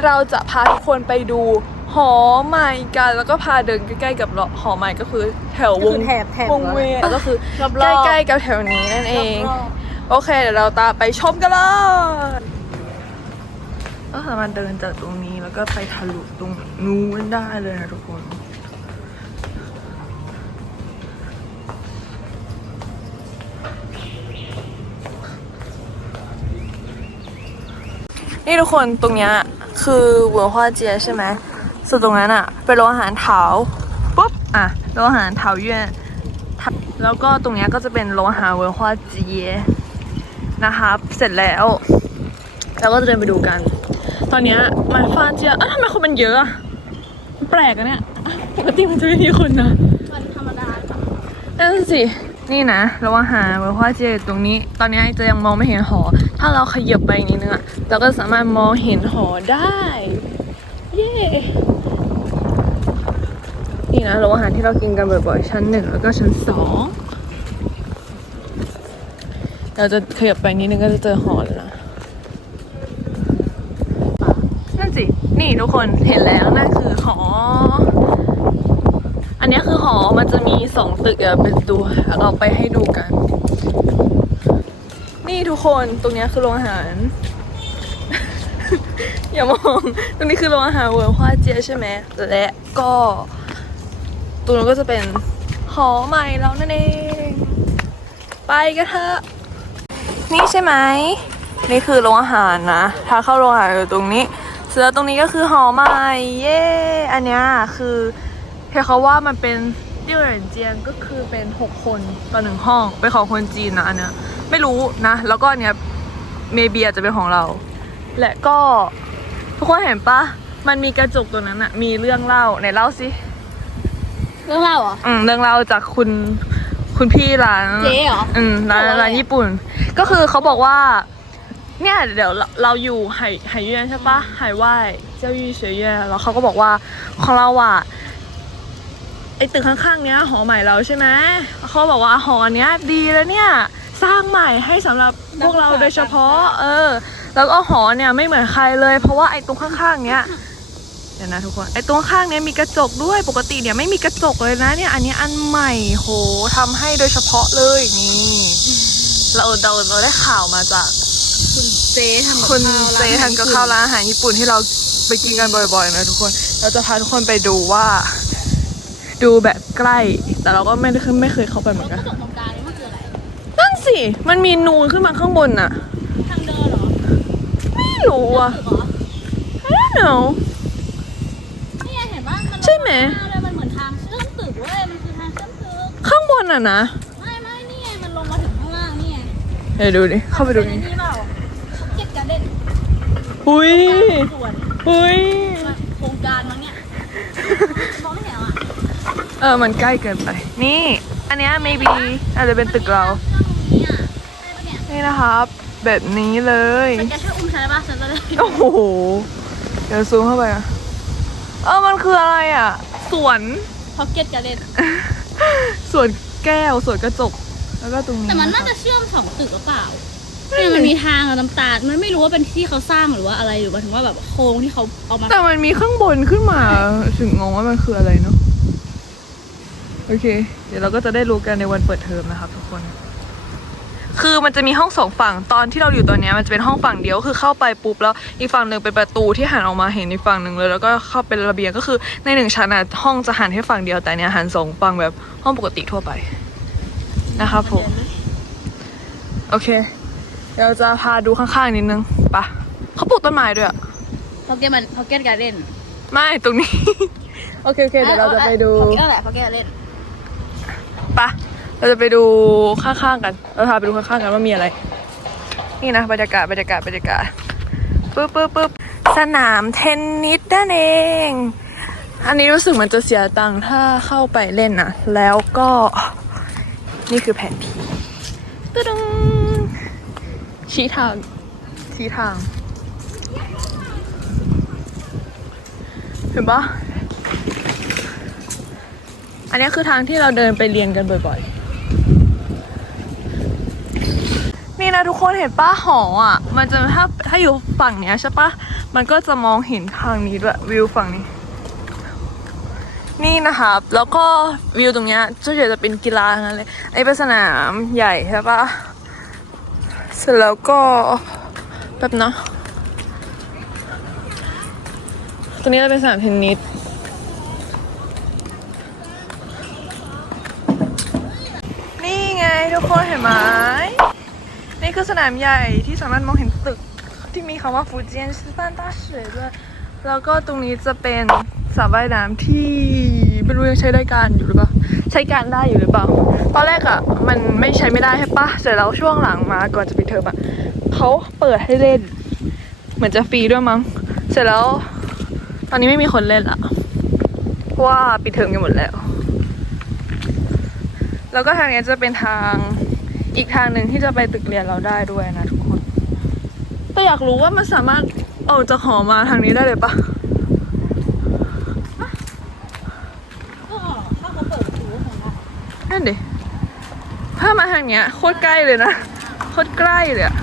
ทุกคนวันนี้เราจะพาทุกคนไปดูหอใหม่กัน แล้วก็พาเดินใกล้ๆกับหอใหม่ก็คือแถววงก็คือแถบแถบวงเวียนก็คือรอบๆใกล้ๆกับแถวนี้นั่นเองรอบโอเคเดี๋ยวเราตามไปชมกันเลยก็สามารถเดินจากตรงนี้แล้วก็ไปทะลุตรงนู้นได้เลยนะทุกคนนี่ทุกคนตรงเนี้ย คือเหวินฮวาเจียใช่ไหมส่วนตรงนั้นอะเป็นโรงอาหารเถาปุ๊บอะโรงอาหารเถาเย่นแล้วก็ตรงนี้ก็จะเป็นโรงอาหารเหวินฮวาเจียนะครับเสร็จแล้วเราก็จะเดินไปดูกัน ตอนนี้มันฟานเจียอะทำไมคนมันเยอะอะแปลกอะเนี่ยปกติมันจะไม่มีคนนะวันธรรมดานั่นสินี่นะเราว่าหาเวอร์ว่าเจตรงนี้ ตอนนี้จะยังมองไม่เห็นหอ ถ้าเราขยับไปนิดนึงอะเราก็สามารถมองเห็นหอได้ เย้ นี่นะโรงอาหารที่เรากินกันบ่อยๆ ชั้นหนึ่งแล้วก็ชั้นสอง เราจะขยับไปนิดนึงก็จะเจอหอแล้วนะนั่นสิ นี่ทุกคนเห็นแล้วนั่นคือหอ อันนี้คือหอมันจะมีสองตึกอะเป็นตัวเราไปให้ดูกัน นี่ทุกคนตรงนี้คือโรงอาหาร อย่ามอง ตรงนี้คือโรงอาหารเวิร์ฮวาเจียใช่ไหมและก็ตรงนั้นก็จะเป็นหอใหม่แล้วนั่นเอง ไปกันเถอะนี่ใช่ไหมนี่คือโรงอาหารนะถ้างเข้าโรงอาหารอยู่ตรงนี้เสือตรงนี้ก็คือหอใหม่เย้อันเนี้ยคือเห็นเขาว่ามันเป็นเดี่ยวเหรินเจียงก็คือเป็น 6 คนต่อหนึ่งห้องเป็นของคนจีนนะอันเนี้ย ไม่รู้นะ แล้วก็อันเนี้ยเมเบียจะเป็นของเรา และก็ทุกคนเห็นปะมันมีกระจกตัวนั้นอะมีเรื่องเล่าไหนเล่าสิเรื่องเล่าเหรอ อืมเรื่องเล่าจากคุณคุณพี่ร้านเจ๊เหรอ อืมร้านบอกว่าอะไรร้านญี่ปุ่น ก็คือเขาบอกว่า เนี่ยเดี๋ยวเราเราอยู่ไหไหเย่นใช่ปะไหว่ายเจ้ายี่เฉยเย่นแล้วเขาก็บอกว่าของเราอะไอตึกข้างๆเนี้ยหอใหม่เราใช่ไหมเขาบอกว่าหอเนี้ยดีแล้วเนี่ย สร้างใหม่ให้สำหรับพวกเราโดยเฉพาะ เออ แล้วก็หอเนี่ยไม่เหมือนใครเลย เพราะว่าไอ้ตรงข้างๆเนี้ยเดี๋ยวนะทุกคนไอ้ตรงข้างเนี้ยมีกระจกด้วยปกติเนี่ยไม่มีกระจกเลยนะเนี่ยอันนี้อันใหม่โหทำให้โดยเฉพาะเลยนี่ เราเราเราได้ข่าวมาจากคุณเจ๊ทำกับคุณข้าวเจทำกับข้าวร้านอาหารญี่ปุ่นที่เราไปกินกันบ่อยๆนะทุกคน เราจะพาทุกคนไปดูว่า ดูแบบใกล้ แต่เราก็ไม่ได้ไม่เคยเข้าไปเหมือนกกัระน สิ มันมีนูนขึ้นมาข้างบนน่ะ ทางเดินเหรอไม่รู้อะตึกเหรอ I don't know นี่ไงเห็นปะมันใช่ไหม ลงาเลยมันเหมือนทางเชื่อมตึกเว้ย มันคือทางเชื่อมตึก ข้างบนอะนะ ไม่ไม่นี่ไงมันลงมาถึงข้างล่างนี่ไงเดี๋ยวดูดิ เข้าไปดูเป็นดิไอ้นี่เปล่าเก็ตการ์เด้นหุยสวนหุยโครงการมั้งเนี่ยมองไม่เห็นหรออะ เออ มันใกล้เกินไป นี่ อันเนี้ย maybe อาจจะเป็นตึกเรา นี่ยนี่นะครับ แบบนี้เลยแต่แกช่วยอุ้มฉันได้ปะฉันจะได้โอ้โห เดี๋ยวซูมเข้าไปอะเออมันคืออะไรอะ สวน พ็อกเก็ตการ์เด้นสวนแก้ว สวนกระจก แล้วก็ตรงนี้แต่มันน่าจะเชื่อมสองตึกหรือเปล่าเนี่ยมันมีทางกับน้ำตาลมันไม่รู้ว่าเป็นที่เขาสร้างหรือว่าอะไรหรือว่าถึงว่าแบบโครงที่เขาเอามาแต่มันมีข้างบนขึ้นมา ถึงงงว่ามันคืออะไรเนาะ โอเค เดี๋ยวเราก็จะได้รู้กันในวันเปิดเทอมนะครับทุกคน คือมันจะมีห้องสองฝั่งตอนที่เราอยู่ตอนเนี้ยมันจะเป็นห้องฝั่งเดียวคือเข้าไปปุ๊บแล้วอีกฝั่งหนึ่งเป็นประตูที่หันออกมาเห็นอีกฝั่งหนึ่งเลยแล้วก็เข้าเป็นระเบียงก็คือในหนึ่งชั้นอะห้องจะหันแค่ฝั่งเดียวแต่เนี้ยหันสองฝั่งแบบห้องปกติทั่วไปนะครับผมโอเคเดี๋ยวจะพาดูข้างๆนิดนึงไปะเขาปลูกต้นไม้ด้วยอะพ็อกเก็ตมันพ็อกเก็ตการ์เด้นไม่ตรงนี้ โอเคโอเคเดี๋ยวเราจะไปดูพ็อกเก็ตแหละพ็อกเก็ตการ์เด้นปะ เราจะไปดูข้างๆกัน เราพาไปดูข้างๆกันว่ามีอะไร นี่นะบรรยากาศบรรยากาศบรรยากาศปึ๊บปึ๊บปึ๊บสนามเทนนิสนั่นเอง อันนี้รู้สึกมันจะเสียตังค์ถ้าเข้าไปเล่นนะแล้วก็นี่คือแผนที่ตึ้งชี้ทางชี้ทางเห็นปะอันนี้คือทางที่เราเดินไปเรียนกันบ่อยๆ นี่นะทุกคนเห็นป้าหออะ มันจะถ้าถ้าอยู่ฝั่งเนี้ยใช่ปะมันก็จะมองเห็นทางนี้ด้วยวิวฝั่งนี้ นี่นะครับแล้วก็วิวตรงเนี้ยส่วนใหญ่จะเป็นกีฬาทั้งนั้นเลยไอ้เป็นสนามใหญ่ใช่ปะเสร็จแล้วก็แบบนะตรงนี้จะเป็นสนามเทนนิสนี่ไงทุกคนเห็นไหม นี่คือสนามใหญ่ที่สามารถมองเห็นตึกที่มีคำว่าฟูเจียนชิฟานต้าเฉยด้วยแล้วก็ตรงนี้จะเป็นสระว่ายน้ำที่ไม่รู้ยังใช้ได้การอยู่หรือเปล่า ใช้การได้อยู่หรือเปล่า ตอนแรกอะ่ะมันไม่ใช้ไม่ได้ใช่ปะเสร็จแล้วช่วงหลังมาก่อนจะปิดเทอมอะ่ะเขาเปิดให้เล่น เหมือนจะฟรีด้วยมั้ง เสร็จแล้ว ตอนนี้ไม่มีคนเล่นละเพราะว่าปิดเทอมกันหมดแล้ว แล้วก็ทางนี้จะเป็นทาง อีกทางหนึ่งที่จะไปตึกเรียนเราได้ด้วยนะทุกคน แต่อยากรู้ว่ามันสามารถออกจากหอมาทางนี้ได้เลยปะก็ถ้าเขาเปิดรูงเรานั่นดิถ้ามาทางเนี้ยโคตรใกล้เลยนะ โคตรใกล้เลยอะ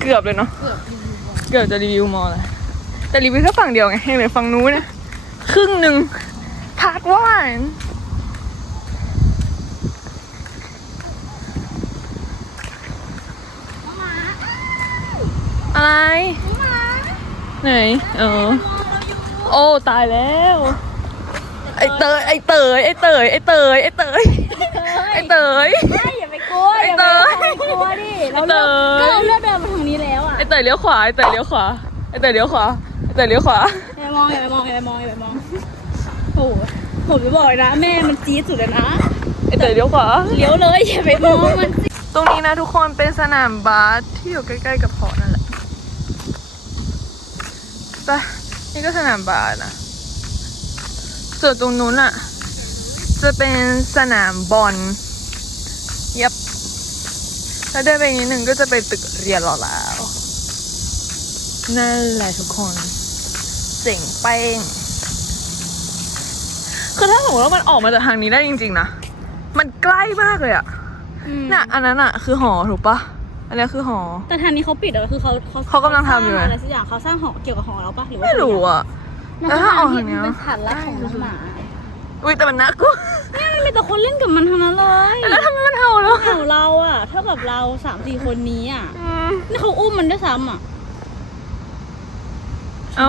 เกือบเลยเนาะ เกือบรีวิวหมอเกือบจะรีวิวมอเลย แต่รีวิวแค่ฝั่งเดียวไงยังเหลือฝั่งนู้นนะ ครึ่งหนึ่งพาร์ทวันน้องหมาอะไรน้องหมาไหน เออมองเราอยู่โอ้ ตายแล้ว ไอเตย ไอเตย ไอเตย ไอเตย ไอเตย ไอเตย ไม่อย่าไปกลัวไอ้อย่าเตไปยกลัวดิ เราไอ้เตเลือกยก็เราเลือกเดินมาทางนี้แล้วอะ ไอเตยเลี้ยวขวา ไอเตยเลี้ยวขวา ไอเตยเลี้ยวขวา ไอเตยเลี้ยวขวาอย่า มองอย่าไปมองอย่าไปมองอย่าไปมองโอ้โหผมจะบอกเลยนะ แม่มันจี๊ดสุดเลยนะไอเตยเลี้ยวขวาเลี้ยวเลยอย่าไปมองมันสิตรงนี้นะทุกคนเป็นสนามบาสที่อยู่ใกล้ๆกับหอนั่นแหละไปนี่ก็สนามบาสนะส่วนตรงนู้นอะ จะเป็นสนามบอลยับแล้วเดินไปอีกนิดนึงก็จะเป็นตึกเรียนเราแล้วนั่นแหละทุกคน เจ๋งเป้ง คือถ้าสมมติว่ามันออกมาจากทางนี้ได้จริง ๆ นะ มันใกล้มากเลยอะน่ะ อันนั้นอะคือหอถูกปะอันนี้คือหอ แต่ทางนี้เขาปิดเหรอคือเขาเขาเขากำลังทำอยู่อะไรสักอย่างเขาสร้างหอเกี่ยวกับหอเราปะหรือว่าไม่รู้อะแล้วถ้าออกทางงเนี้ยเป็นฐานรักของน้องหมาอุ้ยแต่มันน่ากลัวเนี่ยมันมีแต่คนเล่นกับมันทั้งนั้นเลยแล้วทำไมมันเห่าแล้วแถวเราอะเท่ากับเราสามสี่คนนี้อะนี่เขาอุ้มมันด้วยซ้ำอะเอ้า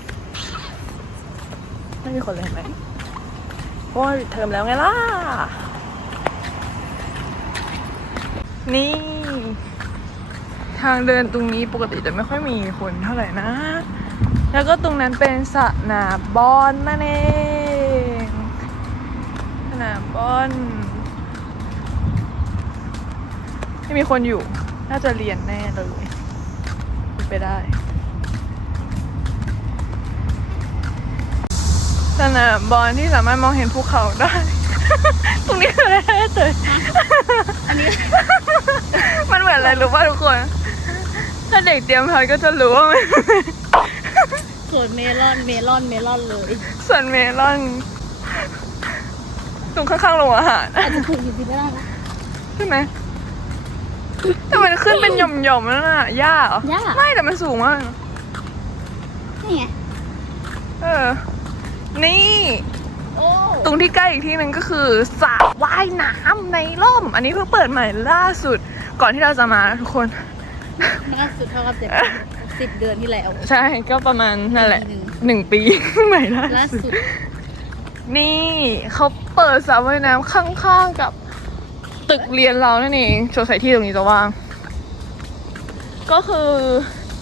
ไม่มีคนเลยไหมเพราะว่าเทอมแล้วไงล่ะ นี่ ทางเดินตรงนี้ปกติจะไม่ค่อยมีคนเท่าไหร่นะ แล้วก็ตรงนั้นเป็นสนามบอลนั่นเอง สนามบอลไม่มีคนอยู่ น่าจะเรียนแน่เลย ไปได้ สนามบอลที่สามารถมองเห็นภูเขาได้ ตรงนี้คืออะไรเตยอันนี้ มันเหมือนอะไรรู้ป่ะทุกคน ถ้าเด็กเตรียมพายก็จะรู้ว่ามันสวนเมลอนเมลอนเมลอนเลยส่วนเมลอน ตรงข้างๆโรงอาหารอาจจะถูกอยู่ที่ไม่ได้นะใช่ไหมแต่มันขึ้นเป็นหย่อมๆแล้วน่ะหญ้าเหรอหญ้า ไม่แต่มันสูงมากนะนี่ไง เออ นี่โอ้ตรงที่ใกล้อีกที่หนึ่งก็คือสระว่ายน้ำในร่ม อันนี้เพิ่งเปิดใหม่ล่าสุด ก่อนที่เราจะมาทุกคน ล่าสุดเท่ากับเจ็ดสิบเดือนที่แล้ว ใช่ก็ประมาณนั่นแหละปีหนึ่งหนึ่งปีใหม่ล่าล่าสุดสุด นี่เขาเปิดสระว่ายน้ำข้างๆกับตึกเรียนเรานั่นเองโชว์สถานที่ตรงนี้จะว่าง ก็คือ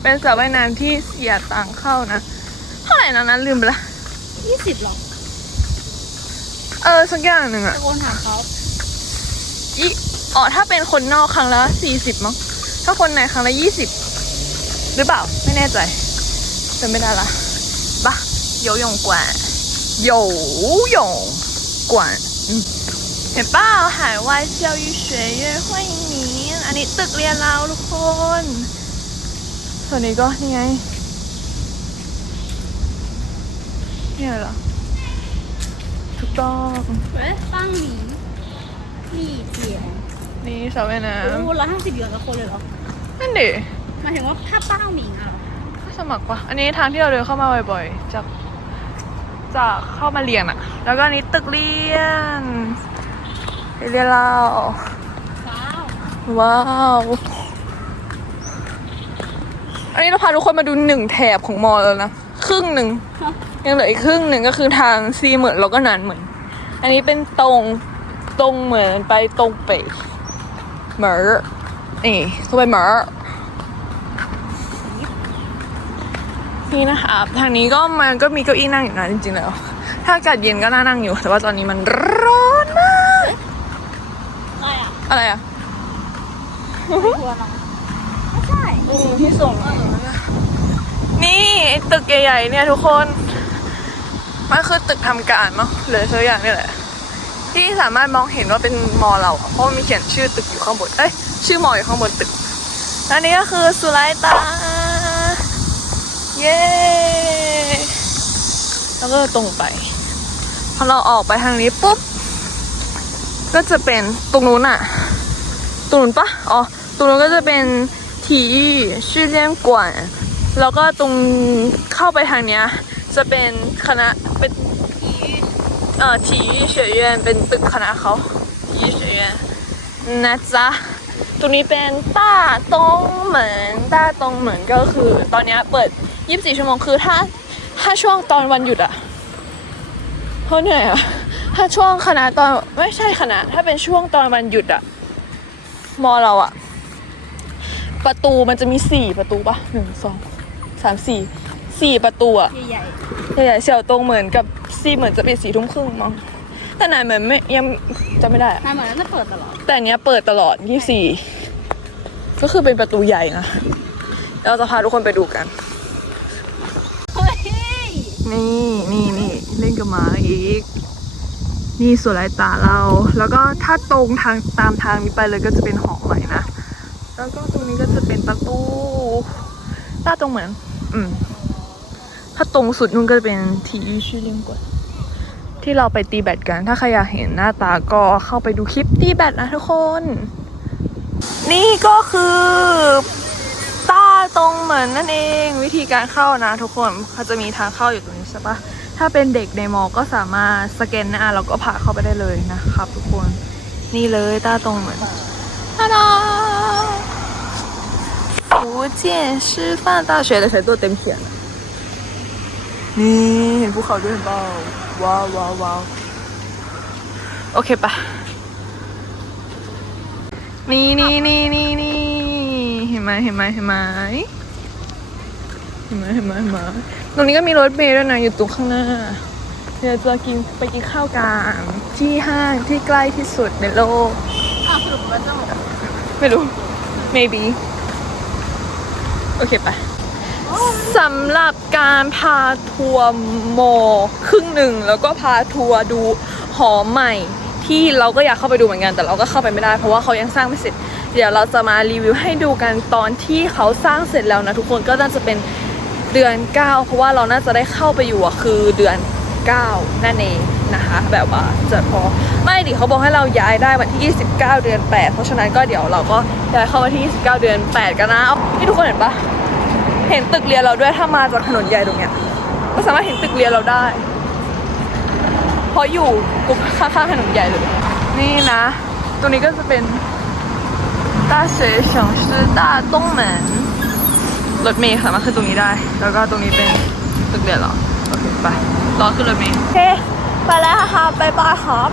เป็นสระว่ายน้ำที่เสียตังค์เข้านะ เท่าไหร่นะนั้นลืมไปละ ยี่สิบหรอเออสักอย่างหนึ่งอะตะโกนถามเขาอีอ๋อถ้าเป็นคนนอกครั้งละสี่สิบมั้งถ้าคนในครั้งละยี่สิบหรือเปล่า ไม่แน่ใจจำไม่ได้ละบ้าโยยงกว่าโยยงกว่าเห็นป่าหายว่าเชียวยูเฉยยห้วยนี้อันนี้ตึกเรียนเราทุกคน ส่วนนี้ก็นี่ไง เนี่ยเหรอ ถูกต้องเว้ยตั้งหมีนี่เจียนี่สระว่ายน้โอ้ร้อยห้าสิบหยวนละคนเลยเหรอำนั่นดิหมายถึงว่าถ้าเป้าหมิงอะเหรอก็สมัครปะอันนี้ทางที่เราเดินเข้ามาบ่อยๆ จากจากเข้ามาเรียนอะแล้วก็อันนี้ตึกเรียนเรียนเราว้าวว้าวอันนี้เราพาทุกคนมาดูหนึ่งแถบของมอแล้วนะครึ่งหนึ่ง ยังเหลืออีกครึ่งหนึ่งก็คือทางซีเหมือนแล้วก็นานเหมือน อันนี้เป็นตรงตรงเหมือนไปตรงไปเหมือนี่ตรงไปเหมือนี่นะคะทางนี้ก็มันก็มีเก้าอี้นั่งอยู่นะจริงๆแล้ว ถ้าอากาศเย็นก็น่านั่งอยู่ แต่ว่าตอนนี้มันร้อนมาก อะไรอะอะไรอะไม่ควรหรอไม่ใช่ที่ส่งนี่ไอ้ตึกใหญ่ๆเนี่ยทุกคน มันคือตึกทำการมั้งหรือสักอย่างนี่แหละ ที่สามารถมองเห็นว่าเป็นมอเราเพราะมีเขียนชื่อตึกอยู่ข้างบนเอ้ยชื่อมออยู่ข้างบนตึก อันนี้ก็คือสุไลตา เย้แล้วก็ตรงไปพอเราออกไปทางนี้ปุ๊บก็จะเป็นตรงนู้นอะตรงนู้นปะอ๋อตรงนู้นก็จะเป็นที่ชื่อเลี่งกวนแล้วก็ตรงเข้าไปทางเนี้ย จะเป็นคณะเป็นเอ่อ体育学院เป็นตึกคณะเขา体育学院นะจ๊ะ ตรงนี้เป็นต้าตงเหมือนต้าตงเหมือนก็คือ ตอนเนี้ยเปิด 24 ชั่วโมงคือถ้าถ้าช่วงตอนวันหยุดอะเขาเหนื่อยอะถ้าช่วงคณะตอนไม่ใช่คณะ ถ้าเป็นช่วงตอนวันหยุดอะมอเราอะประตูมันจะมีสี่ประตูปะหนึ่งสองสามสี่ สี่ประตูอะใหญ่ใหญ่ๆเสี่ยวตรงเหมือนกับซีเหมือนจะปิดสี่ทุ่มครึ่งมั้งแต่ไหนเหมือนไม่ยังจำไม่ได้อะๆนายเหมือนจะเปิดตลอดแต่อันเนี้ยเปิดตลอด24ก็คือเป็นประตูใหญ่นะเราจะพาทุกคนไปดูกัน เฮ้ยนี่นี่นี่เล่นกับหมาอีก นี่สวนลายตาเรา แล้วก็ถ้าตรงทางตามทางนี้ไปเลยก็จะเป็นหอใหม่นะ แล้วก็ตรงนี้ก็จะเป็นประตูต้าตรงเหมือน อืม ถ้าตรงสุดนู่นก็จะเป็น体育训练馆ที่เราไปตีแบดกัน ถ้าใครอยากเห็นหน้าตาก็เข้าไปดูคลิปตีแบดนะทุกคน นี่ก็คือต้าตรงเหมือนนั่นเองวิธีการเข้านะทุกคนเขาจะมีทางเข้าอยู่ตรงนี้ใช่ปะถ้าเป็นเด็กในมอ ก็สามารถสแกนหน้าแล้วก็ผ่าเข้าไปได้เลยนะครับ ทุกคน นี่เลยต้าตรงเหมือนฮาดา福建师范大学的谁做เต็มเขียนอะ นี่เห็นภูเขาด้วยเห็นเปล่าว้าวว้าวว้าวโอเคปะนี่นี่นี่นี่นี่เห็นไหมเห็นไหมเห็นไหมเห็นไหมเห็นไหมเห็นไหมตรงนี้ก็มีรถเมล์ด้วยนะอยู่ตรงข้างหน้าเดี๋ยวจะกินไปกินข้าวกันที่ห้างที่ใกล้ที่สุดในโลกอ้าวสรุปว่าจะหมดไม่รู้ maybe โอเคไป สำหรับการพาทัวร์มอครึ่งหนึ่งแล้วก็พาทัวร์ดูหอใหม่ ที่เราก็อยากเข้าไปดูเหมือนกันแต่เราก็เข้าไปไม่ได้เพราะว่าเขายังสร้างไม่เสร็จ เดี๋ยวเราจะมารีวิวให้ดูกันตอนที่เขาสร้างเสร็จแล้วนะทุกคนก็น่าจะเป็นเดือน 9 เพราะว่าเราน่าจะได้เข้าไปอยู่อะคือเดือน 9 นั่นเองนะคะ แบบว่าจะพอไม่ดิเขาบอกให้เราย้ายได้วันที่ 29 เดือน 8 เพราะฉะนั้นก็เดี๋ยวเราก็ย้ายเข้าวันที่ 29 เดือน 8 กันนะที่ทุกคนเห็นปะ เห็นตึกเรียนเราด้วยถ้ามาจากถนนใหญ่ตรงเนี้ยก็สามารถเห็นตึกเรียนเราได้ เพราะอยู่กุข้างๆถนนใหญ่เลย นี่นะ ตรงนี้ก็จะเป็น大学省师大东门รถเมล์สามารถขึ้นตรงนี้ได้ แล้วก็ตรงนี้เป็นตึกเรียนเหรอ โอเค ไป รอขึ้นรถเมล์โอเค ไปแล้วค่ะบ๊ายบายครับ